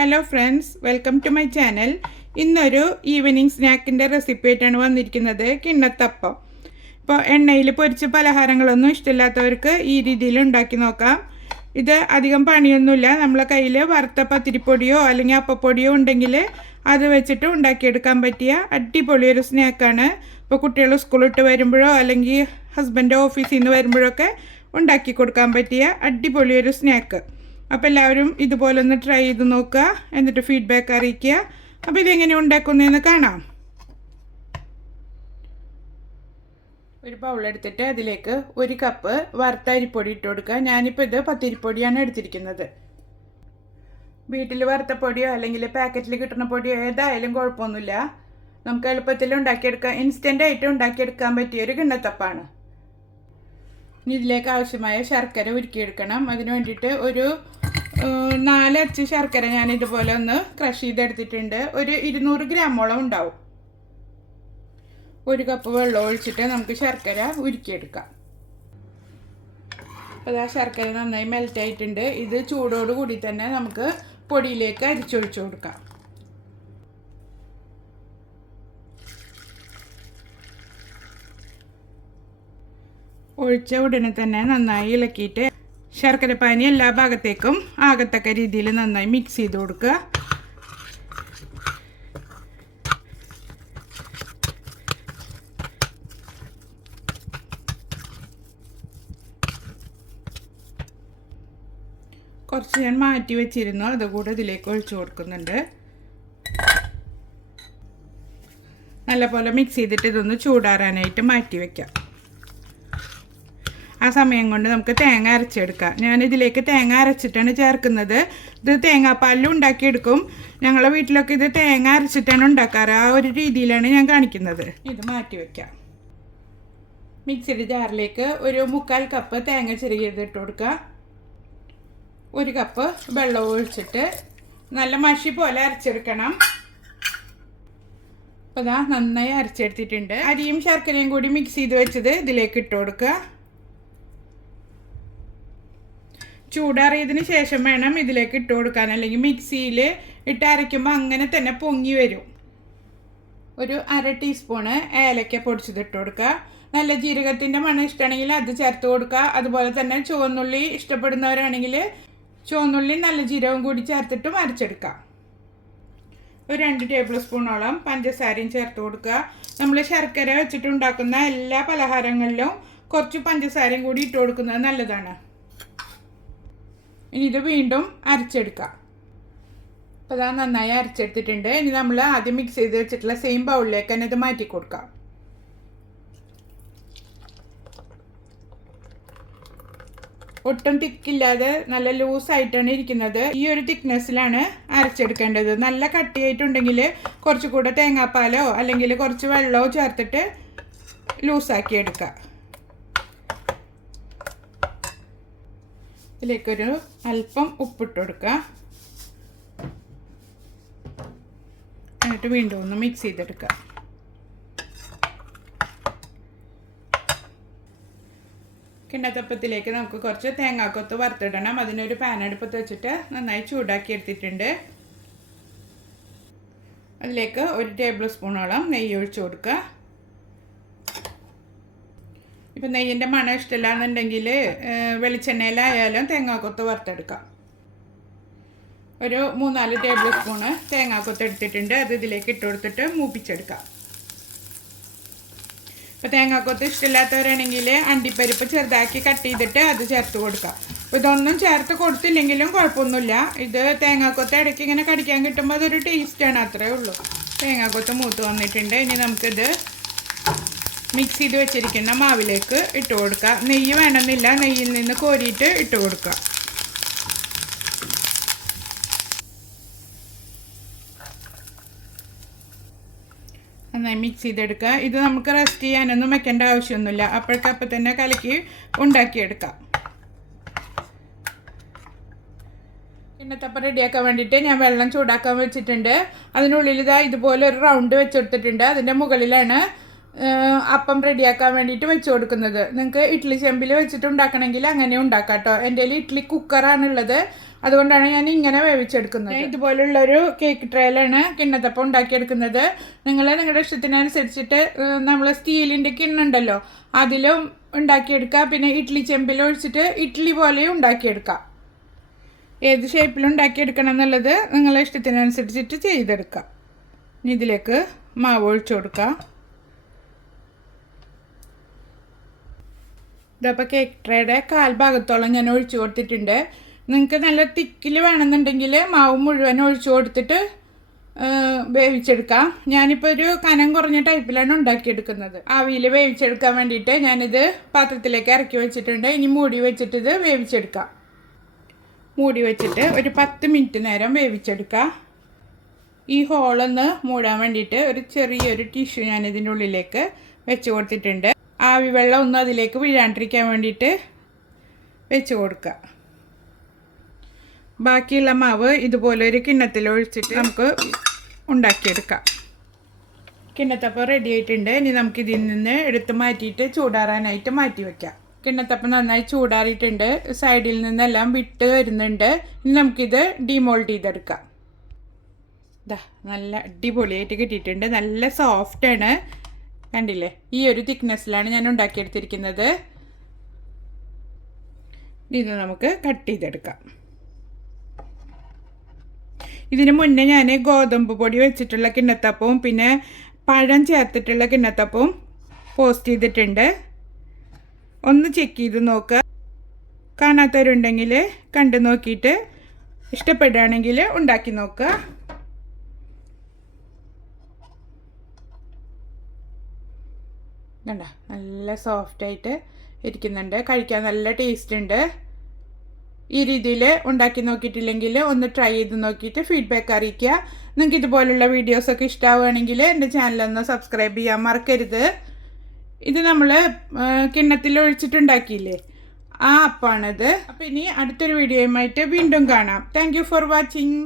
Hello friends welcome to my channel ഇന്നൊരു evening സ്നാക്കിന്റെ recipe ആയിട്ടാണ് വന്നിരിക്കുന്നത്. കിണ്ണത്തപ്പം. ഇപ്പോൾ എണ്ണയിൽ പൊരിച്ച പലഹാരങ്ങളൊന്നും ഇഷ്ടമില്ലാത്തവർക്ക് ഈ രീതിയിൽ ഉണ്ടാക്കി നോക്കാം. ഇത് അധികം പണിയൊന്നുമില്ല. നമ്മളെ കയ്യിൽ വറുത്ത പത്തിരിപ്പൊടിയോ അല്ലെങ്കിൽ അപ്പപ്പൊടിയോ ഉണ്ടെങ്കിൽ അത് വെച്ചിട്ട് ഉണ്ടാക്കിയെടുക്കാൻ പറ്റിയ അടിപൊളി ഒരു സ്നാക്കാണ് ഇപ്പോൾ കുട്ടികൾ സ്കൂളിട്ട് വരുമ്പോഴോ അല്ലെങ്കിൽ ഹസ്ബൻഡ് ഓഫീസിൽ നിന്ന് വരുമ്പോഴൊക്കെ ഉണ്ടാക്കി കൊടുക്കാൻ പറ്റിയ അടിപൊളിയൊരു സ്നാക്ക് അപ്പോൾ എല്ലാവരും ഇതുപോലെ ഒന്ന് ട്രൈ ചെയ്ത് നോക്കുക. എന്നിട്ട് ഫീഡ്ബാക്ക് അറിയിക്കുക. അപ്പോൾ ഇതെങ്ങനെ ഉണ്ടാക്കുന്നതെന്ന് കാണാം. ഒരു ബൗൾ എടുത്തിട്ട് അതിലേക്ക് ഒരു കപ്പ് വറുത്ത അരിപ്പൊടി ഇട്ട് കൊടുക്കുക. ഞാനിപ്പോൾ ഇത് പത്തിരിപ്പൊടിയാണ് എടുത്തിരിക്കുന്നത്. വീട്ടിൽ വറുത്ത പൊടിയോ അല്ലെങ്കിൽ പാക്കറ്റിൽ കിട്ടുന്ന പൊടിയോ ഏതായാലും കുഴപ്പമൊന്നുമില്ല. നമുക്ക് എളുപ്പത്തിൽ ഉണ്ടാക്കിയെടുക്കാം. ഇൻസ്റ്റന്റ് ആയിട്ട് ഉണ്ടാക്കിയെടുക്കാൻ പറ്റിയ ഒരു കിണ്ണത്തപ്പാണ്. ഇനി ഇതിലേക്ക് ആവശ്യമായ ശർക്കര ഉരുക്കിയെടുക്കണം. അതിന് വേണ്ടിയിട്ട് ഒരു ഏഹ്, അച്ച് ശർക്കര ഞാൻ ഇതുപോലെ ഒന്ന് ക്രഷ് ചെയ്തെടുത്തിട്ടുണ്ട്. ഒരു ഇരുന്നൂറ് ഗ്രാമോളം ഉണ്ടാവും. ഒരു കപ്പ് വെള്ളം ഒഴിച്ചിട്ട് നമുക്ക് ശർക്കര ഉരുക്കിയെടുക്കാം. അപ്പോൾ ആ ശർക്കര നന്നായി മെൽറ്റ് ആയിട്ടുണ്ട്. ഇത് ചൂടോട് കൂടി തന്നെ നമുക്ക് പൊടിയിലേക്ക് അരിച്ചൊഴിച്ചു കൊടുക്കാം. ഒഴിച്ച ഉടനെ തന്നെ നന്നായി ഇളക്കിയിട്ട് ശർക്കര പാനി എല്ലാ ഭാഗത്തേക്കും ആകത്തക്ക രീതിയിൽ നന്നായി മിക്സ് ചെയ്ത് കൊടുക്കുക. കുറച്ച് ഞാൻ മാറ്റി വെച്ചിരുന്നു. അതുകൂടെ ഇതിലേക്ക് ഒഴിച്ചു കൊടുക്കുന്നുണ്ട്. നല്ലപോലെ മിക്സ് ചെയ്തിട്ട് ഇതൊന്ന് ചൂടാറാനായിട്ട് മാറ്റി വെക്കാം. ആ സമയം കൊണ്ട് നമുക്ക് തേങ്ങ അരച്ചെടുക്കാം. ഞാൻ ഇതിലേക്ക് തേങ്ങ അരച്ചിട്ടാണ് ചേർക്കുന്നത്. ഇത് തേങ്ങാപ്പാലിലും ഉണ്ടാക്കിയെടുക്കും. ഞങ്ങളുടെ വീട്ടിലൊക്കെ ഇത് തേങ്ങ അരച്ചിട്ടാണ് ഉണ്ടാക്കാറ്. ആ ഒരു രീതിയിലാണ് ഞാൻ കാണിക്കുന്നത്. ഇത് മാറ്റി വെക്കാം. മിക്സിയുടെ ജാറിലേക്ക് ഒരു മുക്കാൽ കപ്പ് തേങ്ങ ചെറിയത് ഇട്ട് കൊടുക്കുക ഒരു കപ്പ് വെള്ളം ഒഴിച്ചിട്ട് നല്ല മഷി പോലെ അരച്ചെടുക്കണം. അപ്പോൾ ഇതാ നന്നായി അരച്ചെടുത്തിട്ടുണ്ട്. അരിയും ശർക്കരയും കൂടി മിക്സ് ചെയ്ത് വെച്ചത് ഇതിലേക്ക് ഇട്ട് കൊടുക്കുക. ചൂടാറിയതിന് ശേഷം വേണം ഇതിലേക്ക് ഇട്ട് കൊടുക്കാൻ. അല്ലെങ്കിൽ മിക്സിയിൽ ഇട്ട് അരയ്ക്കുമ്പോൾ അങ്ങനെ തന്നെ പൊങ്ങി വരും. ഒരു അര ടീസ്പൂണ് ഏലക്ക പൊടിച്ചത് ഇട്ട് കൊടുക്കുക. നല്ല ജീരകത്തിന്റെ മണം ഇഷ്ടമാണെങ്കിൽ അത് ചേർത്ത് കൊടുക്കുക. അതുപോലെ തന്നെ ചുവന്നുള്ളി ഇഷ്ടപ്പെടുന്നവരാണെങ്കിൽ ചുവന്നുള്ളി നല്ല ജീരകം കൂടി ചേർത്തിട്ടും അരച്ചെടുക്കുക ഒരു രണ്ട് ടേബിൾ സ്പൂണോളം പഞ്ചസാരയും ചേർത്ത് കൊടുക്കുക. നമ്മൾ ശർക്കര വെച്ചിട്ടുണ്ടാക്കുന്ന എല്ലാ പലഹാരങ്ങളിലും കുറച്ച് പഞ്ചസാരയും കൂടി ഇട്ട് കൊടുക്കുന്നത് നല്ലതാണ്. ഇനി ഇത് വീണ്ടും അരച്ചെടുക്കാം. അപ്പോൾ അതാ നന്നായി അരച്ചെടുത്തിട്ടുണ്ട്. ഇനി നമ്മൾ ആദ്യം മിക്സ് ചെയ്ത് വെച്ചിട്ടുള്ള സെയിം ബൗളിലേക്ക് തന്നെ ഇത് മാറ്റി കൊടുക്കാം. ഒട്ടും തിക്കില്ലാതെ നല്ല ലൂസായിട്ടാണ് ഇരിക്കുന്നത്. ഈ ഒരു തിക്നെസ്സിലാണ് അരച്ചെടുക്കേണ്ടത്. നല്ല കട്ടിയായിട്ടുണ്ടെങ്കിൽ കുറച്ചുകൂടെ തേങ്ങാപ്പാലോ അല്ലെങ്കിൽ കുറച്ച് വെള്ളമോ ചേർത്തിട്ട് ലൂസാക്കി എടുക്കാം. ഇതിലേക്കൊരു അല്പം ഉപ്പിട്ട് കൊടുക്കുക. എന്നിട്ട് വീണ്ടും ഒന്ന് മിക്സ് ചെയ്തെടുക്കുക. കിണ്ണത്തപ്പത്തിലേക്ക് നമുക്ക് കുറച്ച് തേങ്ങാക്കൊത്ത് വറുത്തിടണം. അതിനൊരു പാൻ അടുപ്പത്ത് വെച്ചിട്ട് നന്നായി ചൂടാക്കി എടുത്തിട്ടുണ്ട്. അതിലേക്ക് ഒരു ടേബിൾ സ്പൂണോളം നെയ്യ് ഒഴിച്ച് കൊടുക്കുക. ഇപ്പം നെയ്യിന്റെ മണം ഇഷ്ടമില്ലാന്നുണ്ടെങ്കിൽ വെളിച്ചെണ്ണയിലായാലും തേങ്ങാക്കൊത്ത് വറുത്തെടുക്കാം. ഒരു മൂന്നാൽ ടേബിൾ സ്പൂണ് തേങ്ങാക്കൊത്ത് എടുത്തിട്ടുണ്ട്. അത് ഇതിലേക്ക് ഇട്ട് കൊടുത്തിട്ട് മൂപ്പിച്ചെടുക്കാം. ഇപ്പോൾ തേങ്ങാക്കൊത്ത് ഇഷ്ടമില്ലാത്തവരാണെങ്കിൽ അണ്ടിപ്പരിപ്പ് ചെറുതാക്കി കട്ട് ചെയ്തിട്ട് അത് ചേർത്ത് കൊടുക്കാം. ഇതൊന്നും ചേർത്ത് കൊടുത്തില്ലെങ്കിലും കുഴപ്പമൊന്നുമില്ല. ഇത് തേങ്ങാക്കൊത്ത് ഇടയ്ക്ക് ഇങ്ങനെ കടിക്കാൻ കിട്ടുമ്പോൾ അതൊരു ടേസ്റ്റാണ്. അത്രേ ഉള്ളൂ. തേങ്ങാക്കൊത്ത് മൂത്ത് വന്നിട്ടുണ്ട്. ഇനി നമുക്കിത് മിക്സ് ചെയ്ത് വെച്ചിരിക്കുന്ന മാവിലേക്ക് ഇട്ട് കൊടുക്കുക. നെയ്യ് വേണമെന്നില്ല. നെയ്യിൽ നിന്ന് കോരിയിട്ട് ഇട്ട് കൊടുക്കുക. നന്നായി മിക്സ് ചെയ്തെടുക്കുക. ഇത് നമുക്ക് റെസ്റ്റ് ചെയ്യാനൊന്നും വെക്കേണ്ട ആവശ്യമൊന്നുമില്ല. അപ്പോഴേക്കപ്പം തന്നെ കലക്കി ഉണ്ടാക്കിയെടുക്കാം. കിണ്ണത്തപ്പം റെഡിയാക്കാൻ വേണ്ടിയിട്ട് ഞാൻ വെള്ളം ചൂടാക്കാൻ വെച്ചിട്ടുണ്ട്. അതിനുള്ളിൽ ഇതാ ഇതുപോലെ ഒരു റൗണ്ട് വെച്ചെടുത്തിട്ടുണ്ട്. അതിന്റെ മുകളിലാണ് അപ്പം റെഡിയാക്കാൻ വേണ്ടിയിട്ട് വെച്ച് കൊടുക്കുന്നത്. നിങ്ങൾക്ക് ഇഡ്ഡലി ചെമ്പിൽ വെച്ചിട്ട് ഉണ്ടാക്കണമെങ്കിൽ അങ്ങനെ ഉണ്ടാക്കാം കേട്ടോ എന്റെ കയ്യിൽ ഇഡ്ഡലി കുക്കറാണുള്ളത് അതുകൊണ്ടാണ് ഞാൻ ഇങ്ങനെ വേവിച്ചെടുക്കുന്നത്. ഞാൻ ഇതുപോലുള്ളൊരു കേക്ക് ട്രയലാണ് കിണ്ണത്തപ്പം ഉണ്ടാക്കിയെടുക്കുന്നത്. നിങ്ങൾ നിങ്ങളുടെ ഇഷ്ടത്തിനനുസരിച്ചിട്ട് നമ്മൾ സ്റ്റീലിന്റെ കിണ്ണുണ്ടല്ലോ അതിലും ഉണ്ടാക്കിയെടുക്കുക പിന്നെ ഇഡ്ഡലി ചെമ്പിൽ ഒഴിച്ചിട്ട് ഇഡ്ഡലി പോലെയും ഉണ്ടാക്കിയെടുക്കാം. ഏത് ഷേപ്പിലും ഉണ്ടാക്കിയെടുക്കണം എന്നുള്ളത് നിങ്ങളുടെ ഇഷ്ടത്തിനനുസരിച്ചിട്ട് ചെയ്തെടുക്കാം. ഇതിലേക്ക് മാവ് ഒഴിച്ചു കൊടുക്കാം. ഇതപ്പോൾ കേക്ക് ട്രേയുടെ കാൽ ഭാഗത്തോളം ഞാൻ ഒഴിച്ചു കൊടുത്തിട്ടുണ്ട്. നിങ്ങൾക്ക് നല്ല തിക്കിൽ വേണമെന്നുണ്ടെങ്കിൽ മാവ് മുഴുവൻ ഒഴിച്ചു കൊടുത്തിട്ട് വേവിച്ചെടുക്കാം. ഞാനിപ്പോൾ ഒരു കനം കുറഞ്ഞ ടൈപ്പിലാണ് ഉണ്ടാക്കിയെടുക്കുന്നത്. ആവിയിൽ വേവിച്ചെടുക്കാൻ വേണ്ടിയിട്ട് ഞാനിത് പാത്രത്തിലേക്ക് ഇറക്കി വെച്ചിട്ടുണ്ട്. ഇനി മൂടി വെച്ചിട്ട് ഇത് വേവിച്ചെടുക്കാം. മൂടി വെച്ചിട്ട് ഒരു പത്ത് മിനിറ്റ് നേരം വേവിച്ചെടുക്കാം. ഈ ഹോളൊന്ന് മൂടാൻ വേണ്ടിയിട്ട് ഒരു ചെറിയൊരു ടിഷ്യൂ ഞാനിതിന്റെ ഉള്ളിലേക്ക് വെച്ച് കൊടുത്തിട്ടുണ്ട്. ആവി വെള്ളം ഒന്നും അതിലേക്ക് വീഴാണ്ടിരിക്കാൻ വേണ്ടിയിട്ട് വെച്ച് കൊടുക്കുക. ബാക്കിയുള്ള മാവ് ഇതുപോലെ ഒരു കിണ്ണത്തിൽ ഒഴിച്ചിട്ട് നമുക്ക് ഉണ്ടാക്കിയെടുക്കാം. കിണ്ണത്തപ്പം റെഡി ആയിട്ടുണ്ട്. ഇനി നമുക്ക് ഇതിൽ നിന്ന് എടുത്ത് മാറ്റിയിട്ട് ചൂടാറാനായിട്ട് മാറ്റി വെക്കാം. കിണ്ണത്തപ്പം നന്നായി ചൂടാറിയിട്ടുണ്ട്. സൈഡിൽ നിന്നെല്ലാം വിട്ട് വരുന്നുണ്ട്. ഇനി നമുക്കിത് ഡിമോൾഡ് ചെയ്തെടുക്കാം. ഇതാ നല്ല അടിപൊളിയായിട്ട് കിട്ടിയിട്ടുണ്ട്. നല്ല സോഫ്റ്റാണ് കണ്ടില്ലേ? ഈ ഒരു തിക്നെസ്സിലാണ് ഞാൻ ഉണ്ടാക്കിയെടുത്തിരിക്കുന്നത്. ഇത് നമുക്ക് കട്ട് ചെയ്തെടുക്കാം. ഇതിനു മുന്നേ ഞാൻ ഗോതമ്പ് പൊടി വെച്ചിട്ടുള്ള കിണ്ണത്തപ്പവും പിന്നെ പഴം ചേർത്തിട്ടുള്ള കിണ്ണത്തപ്പവും പോസ്റ്റ് ചെയ്തിട്ടുണ്ട്. ഒന്ന് ചെക്ക് ചെയ്ത് നോക്കുക കാണാത്തവരുണ്ടെങ്കിൽ കണ്ടു നോക്കിയിട്ട് ഇഷ്ടപ്പെടുകയാണെങ്കിൽ ഉണ്ടാക്കി നോക്കുക കണ്ട നല്ല സോഫ്റ്റായിട്ട് ഇരിക്കുന്നുണ്ട്. കഴിക്കാൻ നല്ല ടേസ്റ്റ് ഉണ്ട്. ഈ രീതിയിൽ ഉണ്ടാക്കി നോക്കിയിട്ടില്ലെങ്കിൽ ഒന്ന് ട്രൈ ചെയ്ത് നോക്കിയിട്ട് ഫീഡ്ബാക്ക് അറിയിക്കുക. നിങ്ങൾക്ക് ഇതുപോലുള്ള വീഡിയോസൊക്കെ ഇഷ്ടമാവുകയാണെങ്കിൽ എന്റെ ചാനലൊന്ന് സബ്സ്ക്രൈബ് ചെയ്യാൻ മറക്കരുത്. ഇത് നമ്മൾ കിണ്ണത്തിൽ ഒഴിച്ചിട്ടുണ്ടാക്കിയില്ലേ? ആ അപ്പാണിത് അപ്പം ഇനി അടുത്തൊരു വീഡിയോയുമായിട്ട് വീണ്ടും കാണാം. Thank for watching